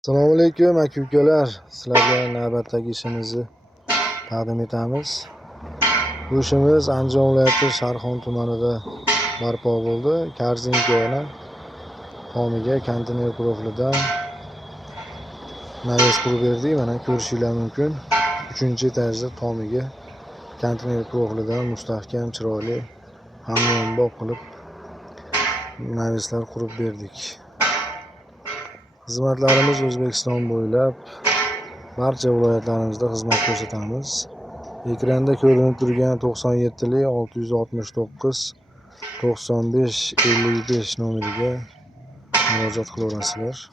Assalomu alaykum aka-ukalar. Sizlarga navbatdagi ishimizni taqdim etamiz. Bu ishimiz Andijon viloyati Sharxon tumanida barpo bo'ldi. Korzinka tomiga konteyner profilidan naves qurib berdik. Mana ko'rishinglar mumkin. 3-etajda tomiga konteyner profilidan mustahkam, chiroyli, hamyonbop qilib naveslar qurib berdik. Xizmatlarimiz O'zbekiston bo'ylab barcha viloyatlarimizda xizmat ko'rsatamiz. Ekranda ko'rinib turgan 97 669 95 55 nomeriga murojaat qilaverasizlar.